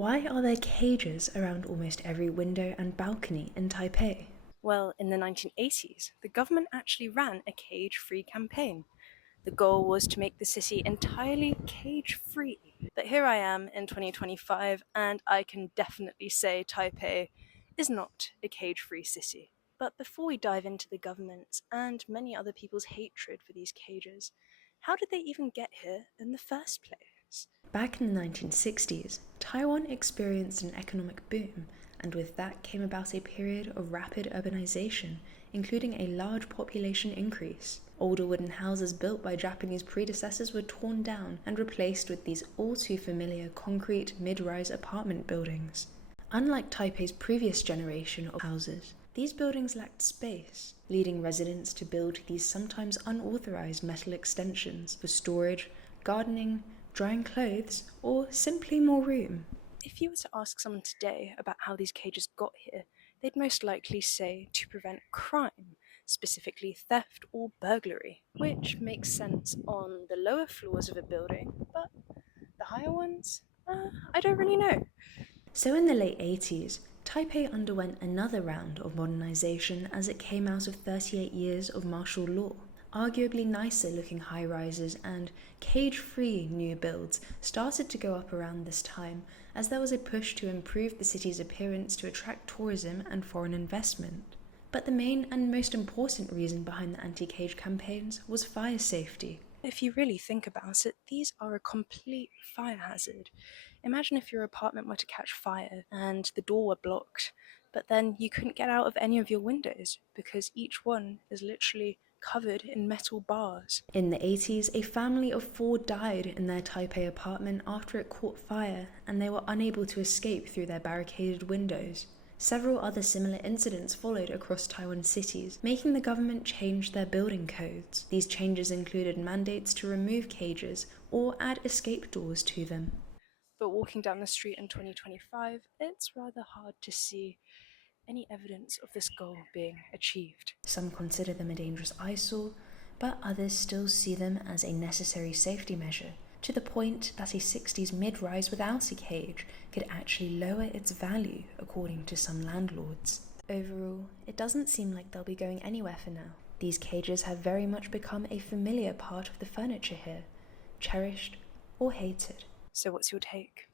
Why are there cages around almost every window and balcony in Taipei? Well, in the 1980s, the government actually ran a cage-free campaign. The goal was to make the city entirely cage-free. But here I am in 2025, and I can definitely say Taipei is not a cage-free city. But before we dive into the government's and many other people's hatred for these cages, how did they even get here in the first place? Back in the 1960s, Taiwan experienced an economic boom, and with that came about a period of rapid urbanization, including a large population increase. Older wooden houses built by Japanese predecessors were torn down and replaced with these all too familiar concrete mid-rise apartment buildings. Unlike Taipei's previous generation of houses, these buildings lacked space, leading residents to build these sometimes unauthorized metal extensions for storage, gardening, drying clothes, or simply more room. If you were to ask someone today about how these cages got here, they'd most likely say to prevent crime, specifically theft or burglary, which makes sense on the lower floors of a building, but the higher ones? I don't really know. So in the late 80s, Taipei underwent another round of modernization as it came out of 38 years of martial law. Arguably nicer looking high-rises and cage-free new builds started to go up around this time as there was a push to improve the city's appearance to attract tourism and foreign investment. But the main and most important reason behind the anti-cage campaigns was fire safety. If you really think about it, these are a complete fire hazard. Imagine if your apartment were to catch fire and the door were blocked, but then you couldn't get out of any of your windows because each one is literally covered in metal bars. In the 80s, a family of 4 died in their Taipei apartment after it caught fire and they were unable to escape through their barricaded windows. Several other similar incidents followed across Taiwan cities, making the government change their building codes. These changes included mandates to remove cages or add escape doors to them. But walking down the street in 2025, it's rather hard to see any evidence of this goal being achieved. Some consider them a dangerous eyesore, but others still see them as a necessary safety measure, to the point that a 60s mid-rise without a cage could actually lower its value, according to some landlords. Overall, it doesn't seem like they'll be going anywhere for now. These cages have very much become a familiar part of the furniture here, cherished or hated. So what's your take?